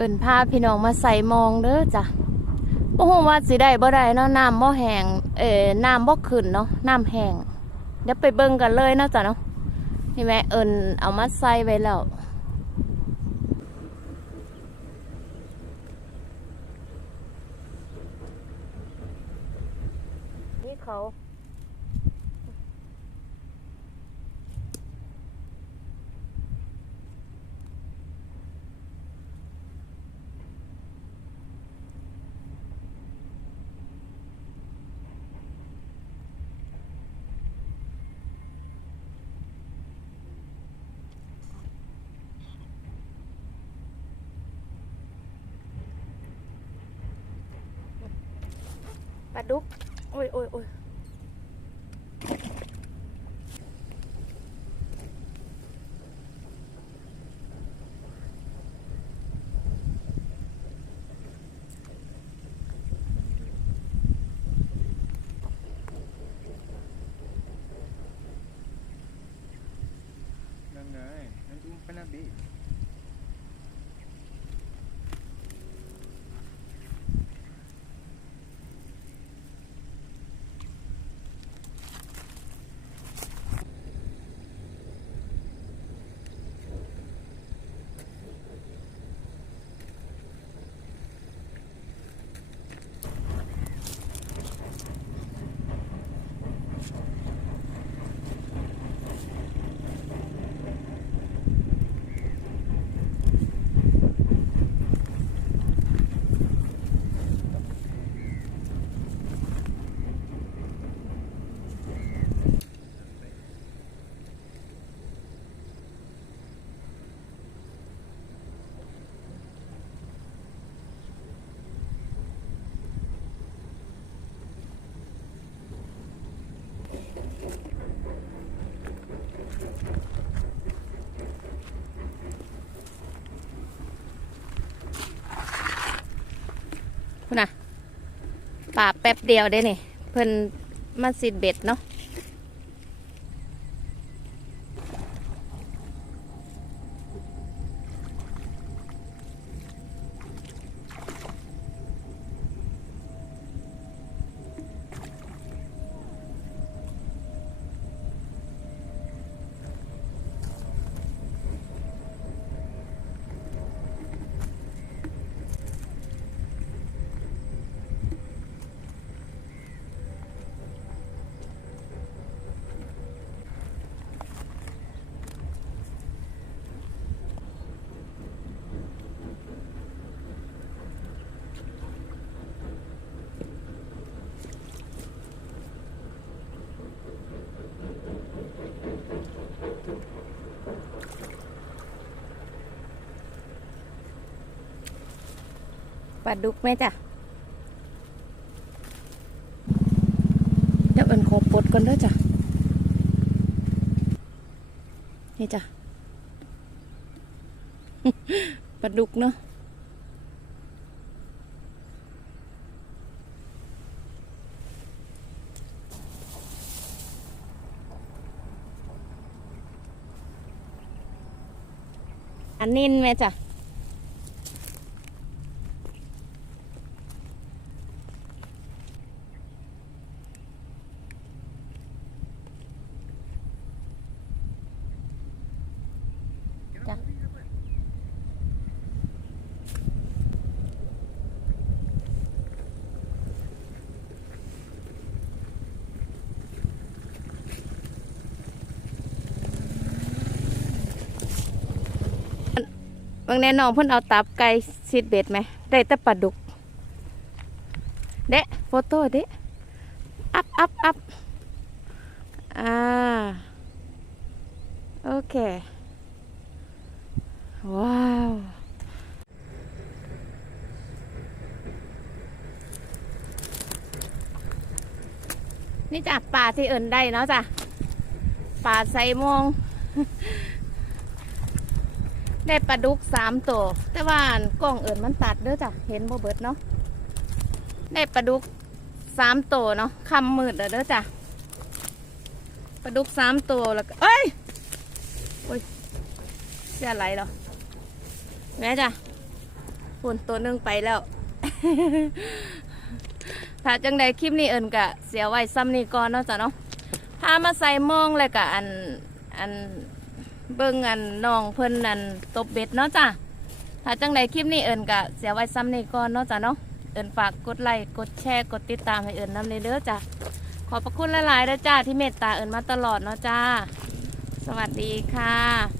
เอินพาพี่น้องมาใส่มองเด้อจ้ะบ่ฮู้ว่าสิได้บ่ได้เนาะน้ำบ่แห้งเอ่อน้ำบ่ขึ้นเนาะน้ำแห้งเดี๋ยวไปเบิ่งกันเลยเนาะจ้ะเนาะนี่แม่เอินเอามาใส่ไว้แล้วนี่เขา ปลาดุก โอ้ยโอ้ยโอ้ยนั่นไงนั่นจุ้มปนาบี คุณน่ะป่าแป๊บเดียวได้นี่เพิ่นมันสิดเบ็ดเนาะ ปลาดุกไหมจ้ะเดี๋ยวเอินขอปลดก่อนเด้อจ้ะ นี่จ้ะปลาดุกเนาะอันนินไหมจ้ะจ้ะ บางแน่นองเพิ่นเอาตับไก่ซีดเบ็ดไหม ได้แต่ปลาดุก เดะโฟโต้เดะอัพอัพอัพอ่า โอเค ว้าวนี่จ้ะปลาที่เอินได้เนาะจ้ะปลาใส่มง ได้ปลาดุกสามตัวแต่ว่ากล้องเอิญมันตัดเด้อจ้ะเห็นบ่เบิดเนาะได้ปลาดุกสามตัวเนาะคำมืดเด้อเด้อจ้ะปลาดุกสามตัวแล้วก็เอ้ยโอ้ยเสียไหลหรอแม่จ้ะฝุ่นตัวนึงไปแล้ว ถ้าจังใดคลิปนี้เอิญกะเสียไว้ซ้ำนี่ก่อนเนาะจ้ะเนาะพามาใส่มองแล้วกะอันอัน เบิ่งอันน้องเพิ่นอันตบเบ็ดเนาะจ้ะถ้าจังใดคลิปนี้เอิญกะเสียไว้ซ้ำนี่ก่อนเนาะจ้ะเนาะเอิญฝากกดไลค์กดแชร์กดติดตามให้เอิญนำเด้อจ้ะขอบพระคุณหลายๆเด้อจ้าที่เมตตาเอิญมาตลอดเนาะจ้า สวัสดีค่ะ